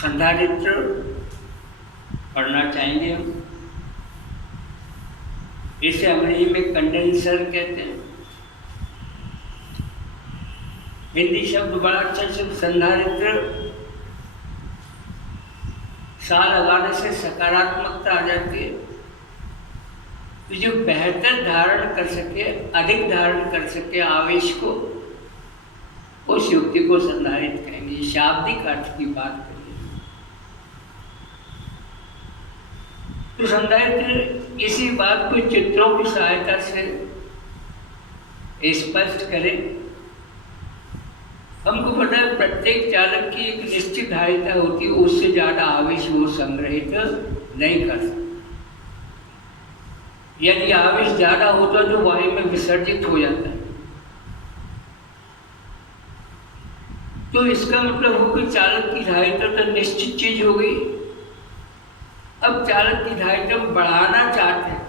संधारित्र पढ़ना चाहेंगे हम। इसे अंग्रेजी में कंडेंसर कहते हैं। हिंदी शब्द बड़ा अच्छा शब्द संधारित्र। सा लगाने से सकारात्मकता आ जाती है। तो जो बेहतर धारण कर सके, अधिक धारण कर सके आवेश को, उस युक्ति को संधारित्र कहेंगे। शाब्दिक अर्थ की बात करें तो संधारित्र इसी बात को चित्रों की सहायता से स्पष्ट करें। हमको पता है प्रत्येक चालक की एक निश्चित धारिता होती है, उससे ज्यादा आवेश वो संग्रहित नहीं कर सकता। यदि आवेश ज्यादा होता तो वायु में विसर्जित हो जाता है। तो इसका मतलब हो कि चालक की धारिता तो निश्चित चीज हो गई। अब चालक की धारिता बढ़ाना चाहते हैं।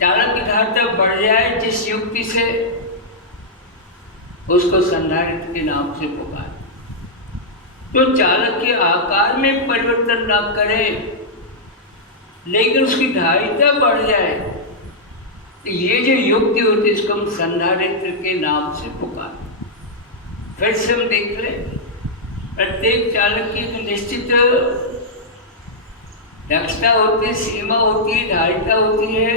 चालक की धारिता बढ़ जाए जिस युक्ति से, उसको संधारित्र के नाम से पुकार। तो चालक के आकार में परिवर्तन ना करे, लेकिन उसकी धारिता बढ़ जाए, तो ये जो युक्ति होती है इसको हम संधारित्र के नाम से पुकार। फिर से हम देख लें, प्रत्येक चालक की एक निश्चित दक्षता होती है, सीमा होती है, धारिता होती है,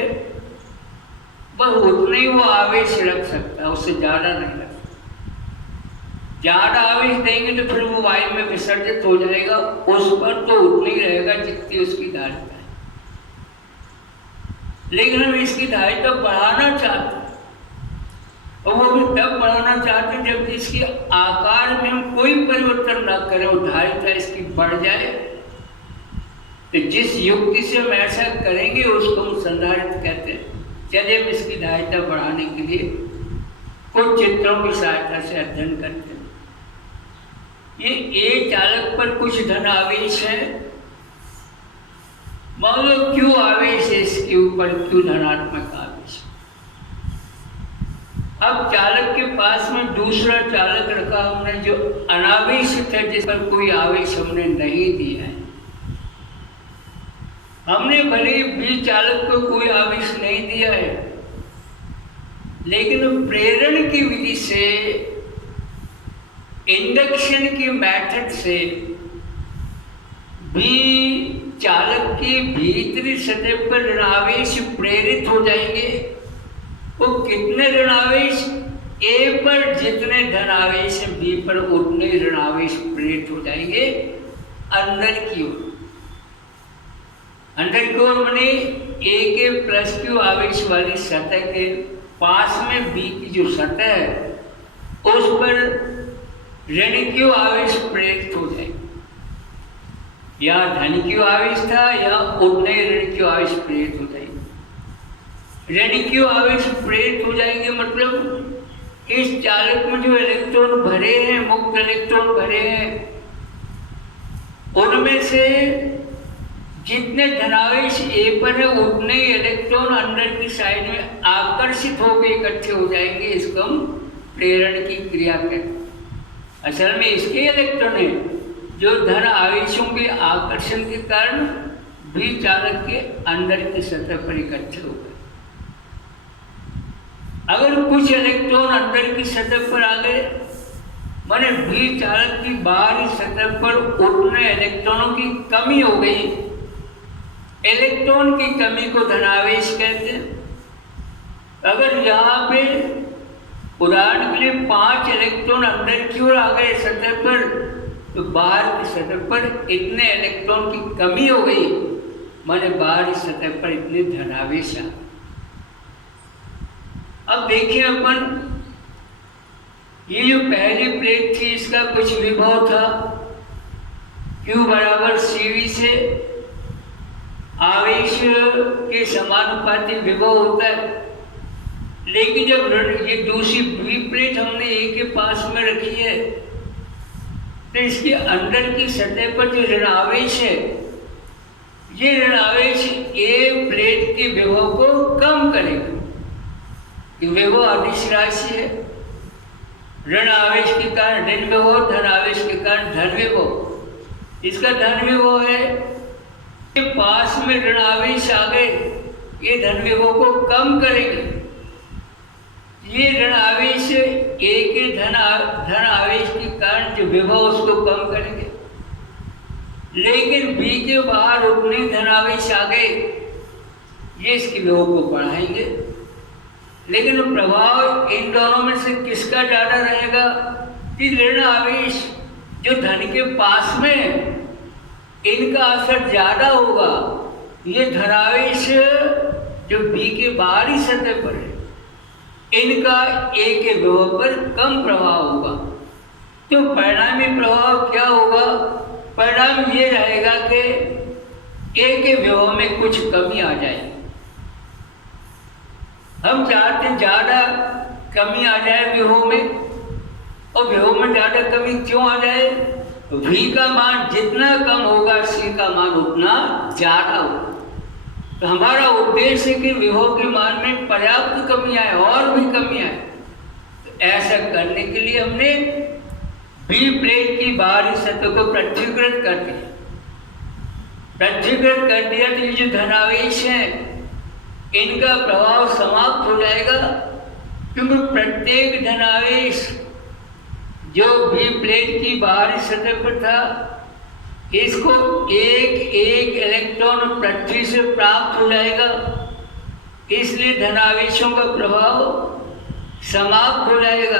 बस उतना ही वो आवेश रख सकता है, उससे ज्यादा नहीं रख सकता। ज्यादा आवेश देंगे तो फिर वो वायु में विसर्जित हो जाएगा, उस पर तो उतना ही रहेगा जितनी उसकी धारिता है। लेकिन हम इसकी धारिता बढ़ाना चाहते हैं, और वो भी तब बढ़ाना चाहते हैं जब इसके आकार में हम कोई परिवर्तन ना करें और धारिता इसकी बढ़ जाए। तो जिस युक्ति से हम ऐसा करेंगे उसको हम संधारित्र कहते हैं। चलिए हम इसकी धारिता बढ़ाने के लिए कुछ चित्रों की सहायता से अध्ययन करते हैं। ये एक चालक पर कुछ धन आवेश है। मान लो क्यों आवेश है इसके ऊपर, क्यों धनात्मक आवेश। अब चालक के पास में दूसरा चालक रखा हमने जो अनावेशित है, जिस पर कोई आवेश हमने नहीं दिया है। हमने भले बी चालक को कोई आवेश नहीं दिया है, लेकिन प्रेरण की विधि से, इंडक्शन की मेथड से बी चालक के भीतरी सतह पर ऋणावेश प्रेरित हो जाएंगे। वो कितने ऋणावेश? ए पर जितने धनावेश है बी पर उतने ऋणावेश प्रेरित हो जाएंगे अंदर की ओर। अंदर की ओर माने ए के प्लस क्यू आवेश वाली सतह के पास में बी की जो सतह है उस पर ऋण क्यू आवेश प्रेरित हो जाएगा। या धन क्यू आवेश था या उतने ऋण क्यू आवेश प्रेरित हो जाएंगे। ऋण क्यू आवेश प्रेरित हो जाएंगे मतलब इस चालक में जो इलेक्ट्रॉन भरे हैं, मुक्त इलेक्ट्रॉन भरे हैं, उनमें से जितने धनावेश ए पर है उतने ही इलेक्ट्रॉन अंदर की साइड में आकर्षित होकर इकट्ठे हो जाएंगे। इसको हम प्रेरण की क्रिया कहते हैं। असल में इसके इलेक्ट्रॉन है जो धन आवेशों के आकर्षण के कारण बी चालक के अंदर की सतह पर इकट्ठे हो गए। अगर कुछ इलेक्ट्रॉन अंदर की सतह पर आ गए, माने बी चालक की बाहरी सतह पर उतने इलेक्ट्रॉनों की कमी हो गई। इलेक्ट्रॉन की कमी को धनावेश कहते हैं। अगर यहाँ पे उदाहरण के लिए 5 इलेक्ट्रॉन अंदर की ओर आ गए सतह पर, तो बाहर की सतह पर इतने इलेक्ट्रॉन की कमी हो गई, माने बाहरी सतह पर इतने धनावेश आ। अब देखिए अपन, ये जो पहली प्लेट थी इसका कुछ विभव था, Q बराबर CV से आवेश के समानुपाती विभव होता है। लेकिन जब ये दूसरी बी प्लेट हमने ए के पास में रखी है, तो इसके अंदर की सतह पर जो ऋण आवेश है, ये ऋण आवेश ए प्लेट के विभव को कम करेगा। विभव अदिश राशि है, ऋण आवेश के कारण ऋण विभव, धन आवेश के कारण कारण धन विभव। इसका धन विभव है कि पास में ऋण आवेश आ गए, ये धन विभव को कम करेंगे। ये ऋण आवेश एक ही धन आवेश के कारण जो विभव उसको कम करेंगे, लेकिन बी के बाहर उतने धन आवेश आ गए, ये इसकी विभव को बढ़ाएंगे। लेकिन प्रभाव इन दोनों में से किसका ज़्यादा रहेगा? कि ऋण आवेश जो धन के पास में, इनका असर ज़्यादा होगा। ये धनावेश जो बी के बाहरी सतह पर है, इनका ए के विभव पर कम प्रभाव होगा। तो परिणामी प्रभाव क्या होगा? परिणाम ये रहेगा कि ए के विभव में कुछ कमी आ जाए। हम चाहते हैं ज़्यादा कमी आ जाए विभव में, और विभव में ज़्यादा कमी क्यों आ जाए? V का मान जितना कम होगा C का मान उतना ज़्यादा होगा। तो हमारा उद्देश्य है कि विभव के मान में पर्याप्त कमी आए और भी कमी आए। तो ऐसा करने के लिए हमने B प्लेट की बाहरी सतह को पृथक्कृत कर दिया। पृथक्कृत कर दिया तो ये जो धनावेश हैं, इनका प्रभाव समाप्त हो जाएगा, क्योंकि प्रत्येक धनावेश जो भी प्लेट की बाहरी सतह पर था, इसको एक एक इलेक्ट्रॉन पृथ्वी से प्राप्त हो जाएगा। इसलिए धनावेशों का प्रभाव समाप्त हो जाएगा।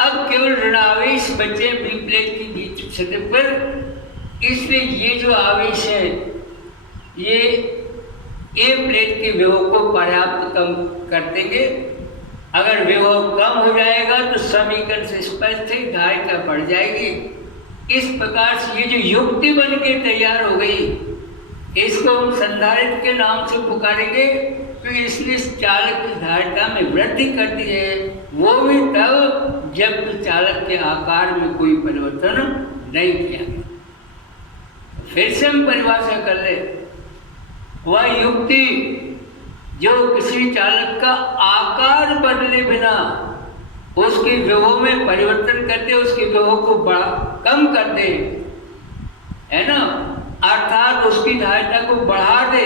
अब केवल ऋणावेश बचे बी प्लेट की बीच सतह पर। इसलिए ये जो आवेश है, ये ए प्लेट के विभव को पर्याप्त कम कर देंगे। अगर विभव कम हो जाएगा तो समीकरण से स्पष्ट है, धारिता बढ़ जाएगी। इस प्रकार से ये जो युक्ति बन के तैयार हो गई, इसको हम संधारित्र के नाम से पुकारेंगे, क्योंकि इसने चालक की धारिता में वृद्धि कर दी है। वो भी तब जब चालक के आकार में कोई परिवर्तन नहीं किया गया। फिर से हम परिभाषा कर ले, वह युक्ति जो किसी चालक का आकार बदले बिना उसके विभव में परिवर्तन करते, उसके विभव को कम कर दे, है ना, अर्थात उसकी धारिता को बढ़ा दे,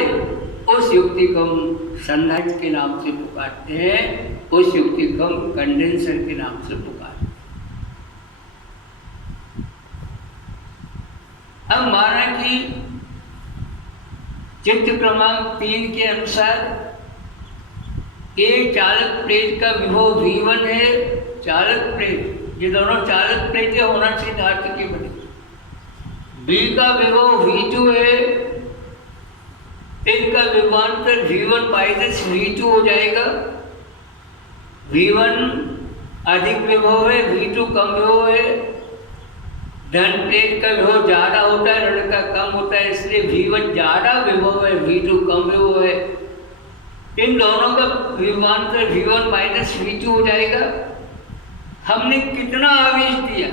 उस युक्ति को हम संधारित्र के नाम से पुकारते हैं। उस युक्ति को हम कंडेंसर के नाम से पुकारते हैं। अब माना कि चित्र क्रमांक 3 के अनुसार ये चालक प्लेट का विभव V1 है। चालक प्लेट, ये दोनों चालक प्लेटें होना चाहिए धारिता की बनी। B का विभव V2 है। इनका विभवांतर V1 माइनस V2 हो जाएगा। V1 अधिक विभव है, V2 कम विभव है। धन प्लेट का विभव ज़्यादा होता है, ऋण का कम होता है, इसलिए V1 ज़्यादा विभव है, V2 कम विभव है। इन दोनों का विभवांतर V1 माइनस V2 हो जाएगा। हमने कितना आवेश दिया?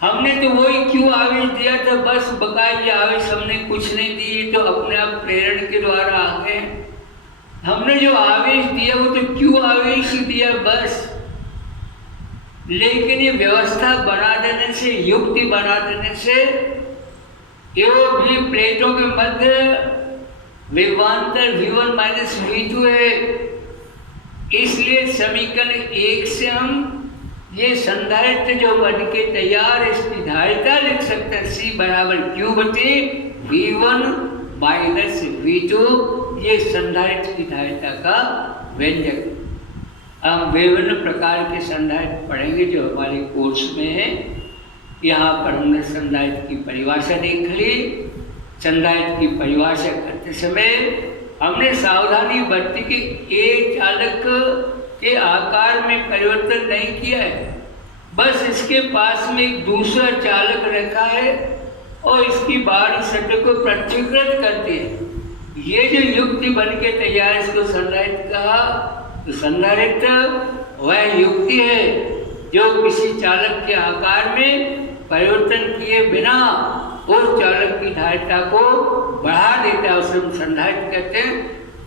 हमने तो वही क्यों आवेश दिया था, बस बकाया आवेश हमने कुछ नहीं दिए, तो अपने आप प्रेरण के द्वारा आ गए। हमने जो आवेश दिया वो तो क्यों आवेश दिया बस। लेकिन ये व्यवस्था बना देने से, युक्ति बना देने से, ये भी प्लेटों के मध्य विभवांतर V1 माइनस V2 है। इसलिए समीकरण 1 से हम ये संधारित्र जो बन के तैयार है, इसकी धारिता लिख सकते हैं C बराबर Q बटे V1 माइनस V2। ये संधारित्र की धारिता का व्यंजक। हम विभिन्न प्रकार के संधारित्र पढ़ेंगे जो हमारे कोर्स में है। यहाँ पर हमने संधारित्र की परिभाषा देख ली। संधारित्र की परिभाषा करते समय हमने सावधानी बरती कि ए चालक के आकार में परिवर्तन नहीं किया है, बस इसके पास में एक दूसरा चालक रखा है और इसकी बाहरी सतह को पृथक्कृत करते हैं। ये जो युक्ति बन के तैयार, इसको संधारित्र कहा। तो संधारित्र वह युक्ति है जो किसी चालक के आकार में परिवर्तन किए बिना उस चालक की धारिता को बढ़ा देता है, उसे हम संधारित्र कहते हैं।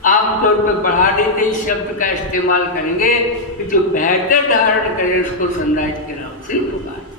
आमतौर पर बढ़ा देते इस शब्द का इस्तेमाल करेंगे कि जो बेहतर धारण करे उसको संधारित्र के नाम से पुकारते हैं।